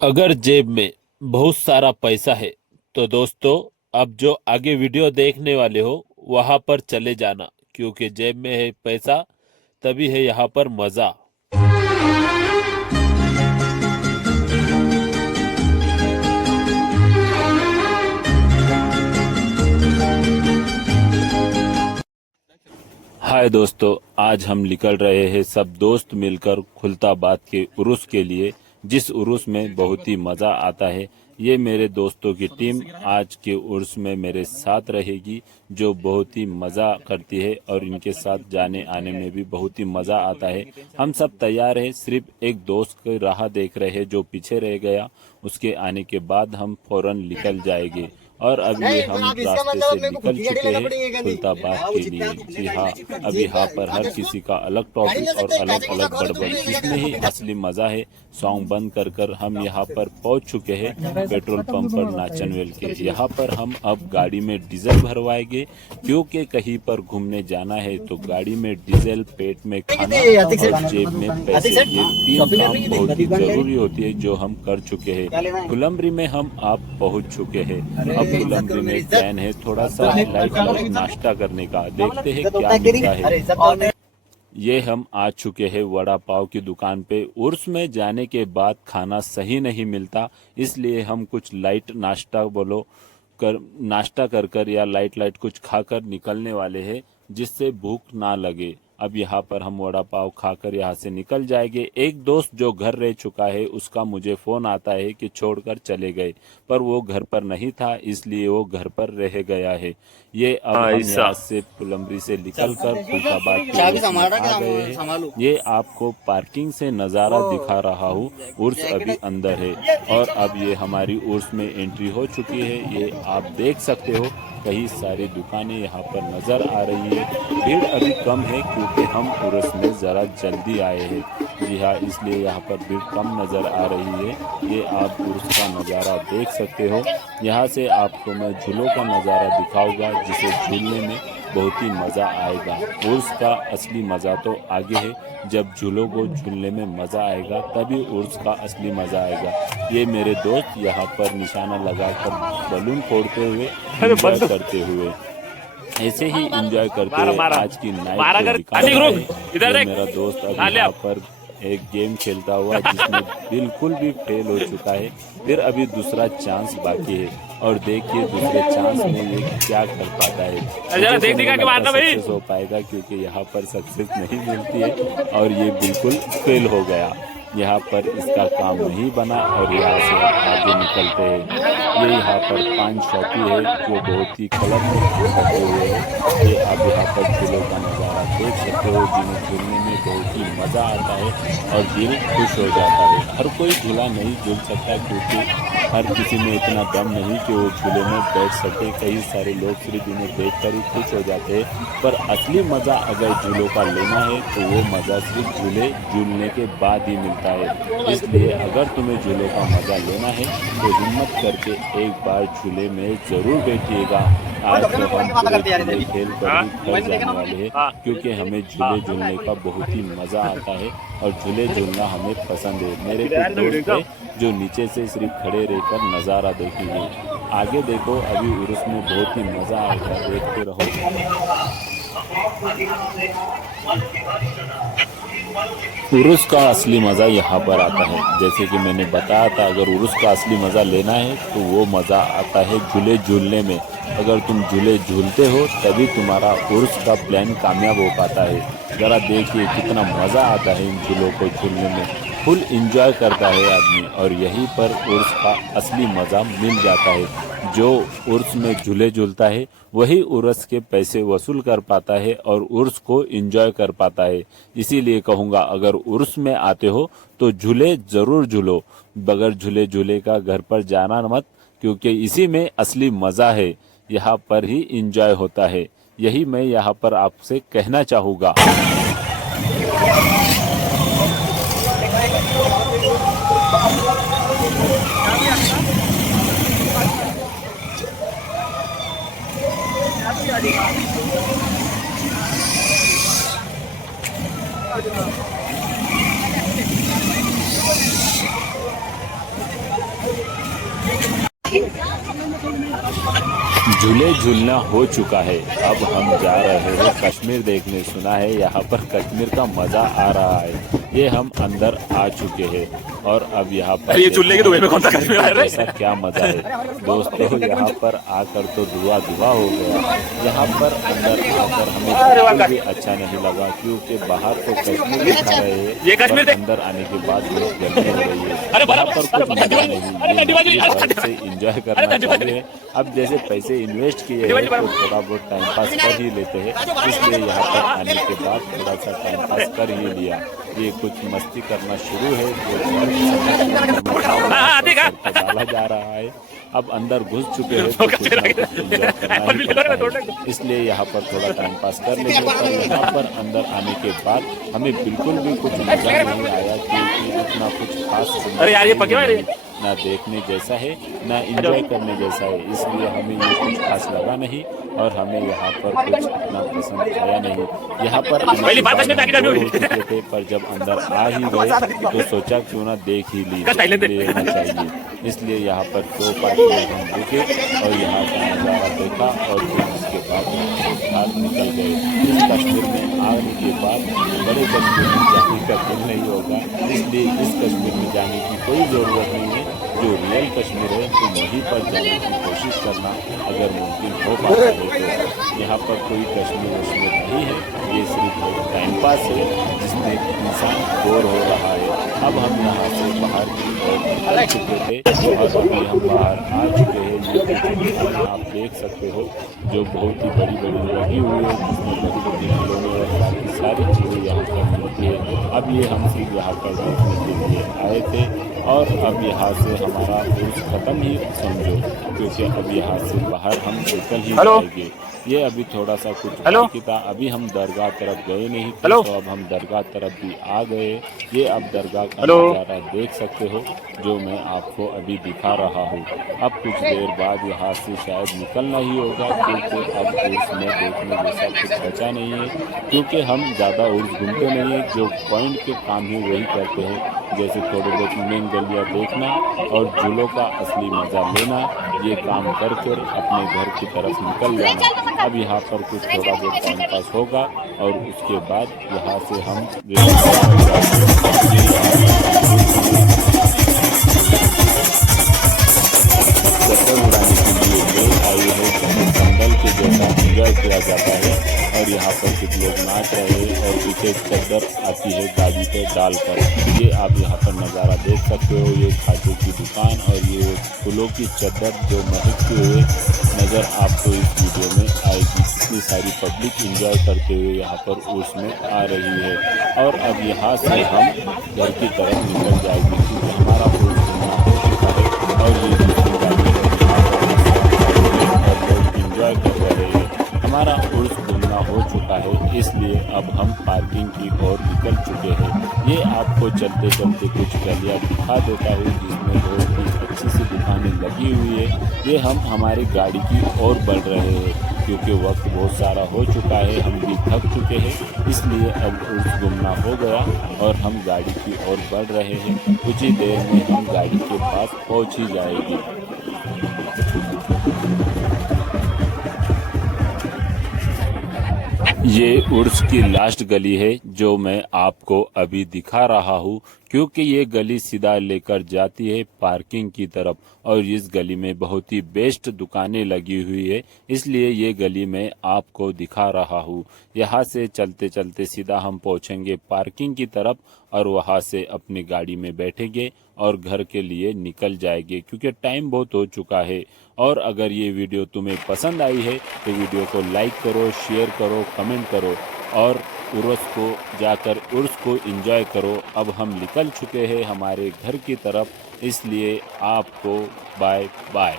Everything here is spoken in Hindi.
अगर जेब में बहुत सारा पैसा है तो दोस्तों, अब जो आगे वीडियो देखने वाले हो वहां पर चले जाना, क्योंकि जेब में है पैसा तभी है यहाँ पर मजा। हाय दोस्तों, आज हम निकल रहे हैं सब दोस्त मिलकर खुलताबाद के उर्स के लिए, जिस उर्स में बहुत ही मज़ा आता है। ये मेरे दोस्तों की टीम आज के उर्स में मेरे साथ रहेगी, जो बहुत ही मज़ा करती है और इनके साथ जाने आने में भी बहुत ही मज़ा आता है। हम सब तैयार हैं, सिर्फ एक दोस्त की राह देख रहे हैं जो पीछे रह गया। उसके आने के बाद हम फौरन निकल जाएंगे। और अब ये हम रास्ते से निकल चुके हैं खुलताबाद के लिए। जी हाँ, अब यहाँ पर हर किसी का अलग टॉपिक और अलग अलग गड़बड़, इसमें ही असली मजा है। सॉन्ग बंद कर कर हम यहाँ पर पहुँच चुके हैं पेट्रोल पंप पर नाचनवेल के। यहाँ पर हम अब गाड़ी में डीजल भरवाएंगे, क्योंकि कहीं पर घूमने जाना है तो गाड़ी में डीजल, पेट में खाना और जेब में पैसे, ये तीन काम बहुत ही जरूरी होती है, जो हम कर चुके हैं। फुलंब्री में हम आप पहुँच चुके हैं। अब फुलंब्री में प्लान है थोड़ा सा लाइट नाश्ता करने का, देखते हैं क्या मिलता है। ये हम आ चुके हैं वड़ा पाव की दुकान पे। उर्स में जाने के बाद खाना सही नहीं मिलता, इसलिए हम कुछ लाइट नाश्ता नाश्ता कर कर या लाइट कुछ खाकर निकलने वाले हैं, जिससे भूख ना लगे। अब यहाँ पर हम वड़ा पाव खाकर यहाँ से निकल जाएंगे। एक दोस्त जो घर रह चुका है, उसका मुझे फोन आता है कि छोड़कर चले गए, पर वो घर पर नहीं था, इसलिए वो घर पर रह गया है। ये अब हम यहाँ से फुलंब्री से निकलकर खुलताबाद के उर्स में आ गए हैं। ये आपको पार्किंग से नज़ारा दिखा रहा हूँ। उर्स अभी अंदर है और अब ये हमारी उर्स में एंट्री हो चुकी है। ये आप देख सकते हो, कई सारी दुकानें यहाँ पर नजर आ रही है। भीड़ अभी कम है क्योंकि हम उर्स में ज़रा जल्दी आए हैं। जी हाँ, इसलिए यहाँ पर भीड़ कम नज़र आ रही है। ये आप उर्स का नज़ारा देख सकते हो। यहाँ से आपको मैं झूलों का नज़ारा दिखाऊंगा, जिसे झूलने में बहुत ही मज़ा आएगा। उर्स का असली मज़ा तो आगे है, जब झूलों को झूलने में मज़ा आएगा तभी उर्स का असली मज़ा आएगा। ये मेरे दोस्त यहाँ पर निशाना लगाकर बलून फोड़ते हुए एंजॉय करते हुए, ऐसे ही एंजॉय करते हुए आज की नाइट को निकाल। मेरा दोस्त अभी यहाँ पर एक गेम खेलता हुआ, जिसमें बिल्कुल भी फेल हो चुका है। फिर अभी दूसरा चांस बाकी है, और देखिए दूसरे चांस में ये क्या कर पाता है। सक्सेस हो पाएगा, क्योंकि यहाँ पर सक्सेस नहीं मिलती है और ये बिल्कुल फेल हो गया। यहाँ पर इसका काम नहीं बना और यहाँ से आगे निकलते हैं। ये यहाँ पर 5 शॉपी है जो बहुत ही कलरफुल सजे हुए हैं। ये आप यहाँ पर झूलों का नज़ारा देख सकते हो, जिन्हें झूलने में बहुत ही मज़ा आता है और दिल खुश हो जाता है। हर कोई झूला नहीं झूल सकता, क्योंकि हर किसी में इतना दम नहीं कि वो झूले में बैठ सके। कई सारे लोग सिर्फ इन्हें देखकर ही खुश हो जाते हैं, पर असली मज़ा अगर झूलों का लेना है तो वो मज़ा सिर्फ झूलने के बाद ही मिलता है। इसलिए अगर तुम्हें झूलों का मज़ा लेना है तो हिम्मत करके एक बार झूले में ज़रूर बैठिएगा। आज तो हम पूरे झूले खेल कर ही घर जाने वाले हैं, क्योंकि हमें झूले झूलने का बहुत ही मज़ा आता है और झूले झूलना हमें पसंद है। मेरे कुछ दोस्त हैं जो नीचे से सिर्फ खड़े रहकर नज़ारा देखेंगे। आगे देखो, अभी उर्स में बहुत ही मज़ा आएगा, देखते रहो। उर्स का असली मज़ा यहाँ पर आता है। जैसे कि मैंने बताया था, अगर उर्स का असली मज़ा लेना है तो वो मज़ा आता है झूले झूलने में। अगर तुम झूले झूलते हो तभी तुम्हारा उर्स का प्लान कामयाब हो पाता है। ज़रा देखिए कितना मज़ा आता है इन झूलों को झूलने में। फुल इंजॉय करता है आदमी, और यहीं पर उर्स का असली मज़ा मिल जाता है। जो उर्स में झूले झूलता है वही उर्स के पैसे वसूल कर पाता है और उर्स को एंजॉय कर पाता है। इसीलिए कहूँगा, अगर उर्स में आते हो तो झूले ज़रूर झूलो, बगैर झूले झूले का घर पर जाना मत, क्योंकि इसी में असली मज़ा है। यहाँ पर ही एंजॉय होता है। यही मैं यहाँ पर आपसे कहना चाहूँगा। झूले झूलना हो चुका है। अब हम जा रहे हैं कश्मीर देखने। सुना है यहाँ पर कश्मीर का मजा आ रहा है। ये हम अंदर आ चुके हैं और अब यहाँ पर ये झूले के दुबई में कौन सा कश्मीर है? ऐसा क्या मजा है दोस्तों। यहाँ पर आकर तो धुआं धुआं हो गया। यहाँ पर अंदर आकर हमें बिल्कुल भी अच्छा नहीं लगा, क्योंकि बाहर तो कश्मीर दिखा रहे हैं पर अंदर आने के बाद बहुत गर्मी हो रही है। यहाँ पर कुछ मजा नहीं, से इंजॉय करना चाहिए। अब जैसे पैसे इन्वेस्ट किए हैं तो थोड़ा बहुत टाइम पास कर ही लेते हैं, इसलिए यहाँ पर आने के बाद थोड़ा सा टाइम पास कर ही लिया। ये कुछ मस्ती करना शुरू है जो डाला जा रहा है। अब अंदर घुस चुके हैं तो कुछ ना कुछ इंजॉय करना ही पड़ता है, इसलिए यहाँ पर थोड़ा टाइम पास कर लेंगे। पर यहाँ पर अंदर आने के बाद हमें बिल्कुल भी कुछ मजा नहीं आया, क्योंकि इतना कुछ खास ना देखने जैसा है ना एंजॉय करने जैसा है, इसलिए हमें ये कुछ खास लगा नहीं और हमें यहाँ पर कुछ इतना पसंद आया नहीं। यहाँ पर हो चुके थे, पर जब अंदर आ ही गए तो सोचा क्यों ना देख ही लेना चाहिए, इसलिए यहाँ पर 2 पार्ट में हम रुके और यहाँ का नज़ारा देखा और फिर उसके बाद निकल गए। इस कश्मीर में आने के बाद बड़े कश्मीर में जाने का दिल नहीं होगा, इसलिए इस कश्मीर में जाने की कोई ज़रूरत नहीं है। जो रियल कश्मीर है तो वहीं पर जाने की कोशिश करना अगर मुमकिन हो पाता है तो। यहाँ पर कोई कश्मीर वश्मीर नहीं है, ये सिर्फ एक टाइम पास है जिसमें इंसान बोर हो रहा है। अब हम यहाँ से बाहर की ओर निकल चुके थे और अभी हम बाहर आ चुके हैं। आप देख सकते हो जो बहुत ही बड़ी बड़ी लगी हुई है, जिसमें बड़ी बड़ी खिलौने और बाकी सारी चीज़ें यहाँ पर मिलती है। अब ये हम सिर्फ यहाँ पर देखने के लिए आए थे और अब यहाँ से हमारा उर्स खत्म ही समझो, क्योंकि अब यहाँ से बाहर हम निकल ही जाएंगे। ये अभी थोड़ा सा कुछ बाकी था, अभी हम दरगाह तरफ गए नहीं थे तो अब हम दरगाह तरफ भी आ गए। ये अब दरगाह का नज़ारा देख सकते हो जो मैं आपको अभी दिखा रहा हूँ। अब कुछ देर बाद यहाँ से शायद निकलना ही होगा, क्योंकि अब उर्स में देखने जैसा कुछ बचा नहीं है, क्योंकि हम ज़्यादा उर्स घूमते नहीं है। जो पॉइंट के काम ही वही करते हैं, जैसे थोड़े बहुत मेन गलियाँ देखना और झूलों का असली मज़ा लेना, ये काम करके अपने घर की तरफ निकल जाना। अब यहाँ पर कुछ थोड़ा बहुत टाइम पास होगा और उसके बाद यहाँ से हम चक्कर उड़ाने के लिए रेल आई है, जंगल के जैसा एंजॉय किया जाता है और यहाँ पर कुछ लोग नाच रहे हैं और पीछे चद्दर आती है गाड़ी पे डालकर। ये आप यहाँ पर नज़ारा देख सकते हो, ये खाटू की दुकान और ये फूलों की चद्दर जो महकते हुए नज़र आपको इस वीडियो में आएगी। इतनी सारी पब्लिक एंजॉय करते हुए यहाँ पर उर्स में आ रही है और अब यहाँ से हम घर की तरफ निकल जाएंगे, क्योंकि हमारा उर्स घूमना हो चुका है और ये दूसरी गाड़ी एंजॉय कर रहे हैं। हमारा उर्स घूमना हो चुका है, इसलिए अब हम पार्किंग की ओर निकल चुके हैं। ये आपको चलते चलते कुछ गलियाँ दिखा देता हूँ जिसमें बहुत ही अच्छी सी दुकानें लगी हुई है। ये हम हमारी गाड़ी की ओर बढ़ रहे हैं, क्योंकि वक्त बहुत सारा हो चुका है, हम भी थक चुके हैं, इसलिए अब उर्स घूमना हो गया और हम गाड़ी की ओर बढ़ रहे हैं। कुछ ही देर में हम गाड़ी के पास पहुँच ही जाएगी। ये उर्स की लास्ट गली है जो मैं आपको अभी दिखा रहा हूँ, क्योंकि ये गली सीधा लेकर जाती है पार्किंग की तरफ और इस गली में बहुत ही बेस्ट दुकानें लगी हुई है, इसलिए ये गली मैं आपको दिखा रहा हूँ। यहाँ से चलते चलते सीधा हम पहुँचेंगे पार्किंग की तरफ और वहाँ से अपनी गाड़ी में बैठेंगे और घर के लिए निकल जाएंगे, क्योंकि टाइम बहुत हो चुका है। और अगर ये वीडियो तुम्हें पसंद आई है तो वीडियो को लाइक करो, शेयर करो, कमेंट करो और उर्स को जाकर उर्स को एंजॉय करो। अब हम निकल चुके हैं हमारे घर की तरफ, इसलिए आपको बाय बाय।